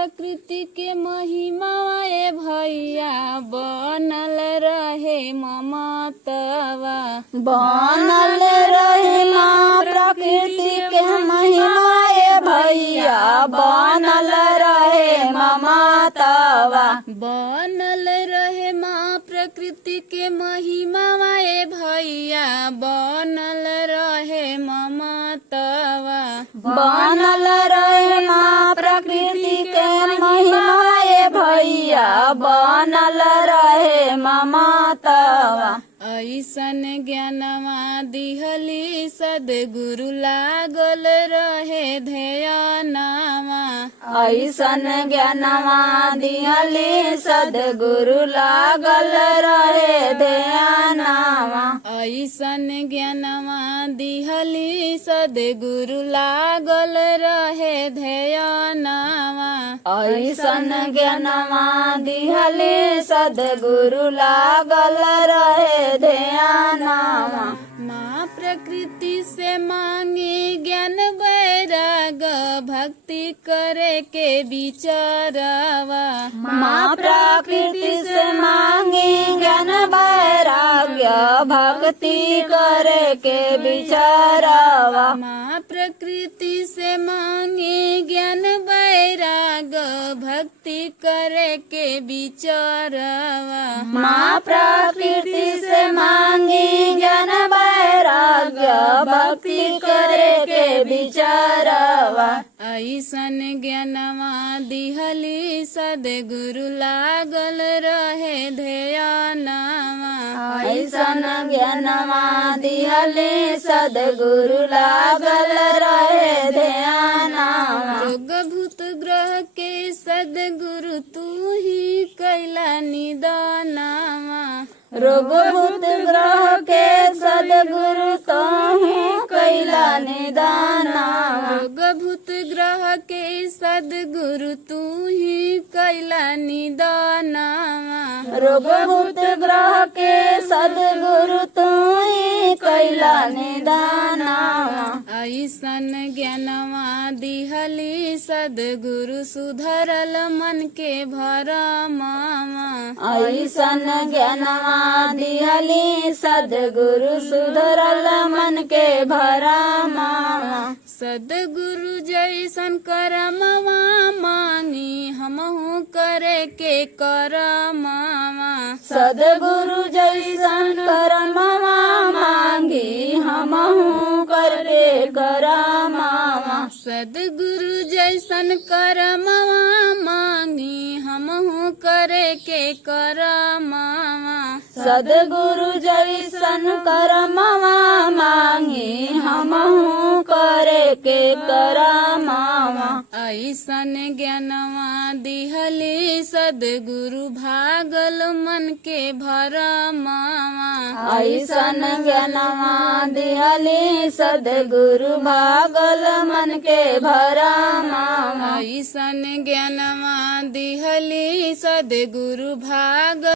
प्रकृति के महिमा ए भैया बनल रहे ममतवा। बनल रहे माँ प्रकृति के महिमा ए भैया बनल रहे ममतवा। बनल रहे माँ प्रकृति के महिमा ए भैया बनल रहे ममतवा। बनल रहे माँ प्रकृति के महिमा ए भैया बनल रहे ममतवा। ऐसन ज्ञानवा दिहली सद्गुरु लागल रहे ध्यानवा। ऐसन ज्ञानवा दिहली सद्गुरु लागल रहे ध्यानवा। ऐसन ज्ञानवा दिहली सद्गुरु लागल रहे ध्यानवा। ऐसन ज्ञानवा दिहली सद्गुरु लागल रहे ध्यानवा। माँ प्रकृति से मांगे ज्ञान वैराग भक्ति करे के विचारवा। माँ प्रकृति से मांगे ज्ञान वैराग्य भक्ति करे के विचारवा। माँ प्रकृति से मांगे ज्ञान वैराग भक्ति करे के विचारवा। माँ प्रकृति से मांगी ज्ञान वैराग्य भक्ति करे के विचारवा। ऐसन ज्ञानवा दिहली सद्गुरु लागल रहे ध्यानवा। ऐसन ज्ञानवा दिहली सद्गुरु लागल रहे ध्यानवा। रोग भूत ग्रह के सद्गुरु तू ही कैला निदानवा। रोग भूत ग्रह के सद्गुरु तोहू कैला निदानवा। रोग भूत ग्रह के सद्गुरु तू ही कैला निदानवा। रोग भूत ग्रह के सद्गुरु तू ही कैला निदानवा। ऐसन ज्ञानवा दिहली सद्गुरु सुधरल मन के भरमावा। ऐसन ज्ञानवा दिहली सद्गुरु सुधरल मन के भरमावा। सद्गुरु जैसन करमवा मांगी हमहू करे के करमावा। सद्गुरु जैसन करमवा मांगी हमहू करके करमावा। सद्गुरु जैसन करमवा मांगी हमहू करे के करमावा। सद्गुरु जैसन करमवा मांगी हमहू करे के करमावा। ऐसन ज्ञानवा दिहली सद्गुरु भागल मन के भरमावा। ऐसन ज्ञानवा दिहली सद्गुरु भागल मन के भरमावा। ऐसन ज्ञानवा दिहली सद्गुरु भागल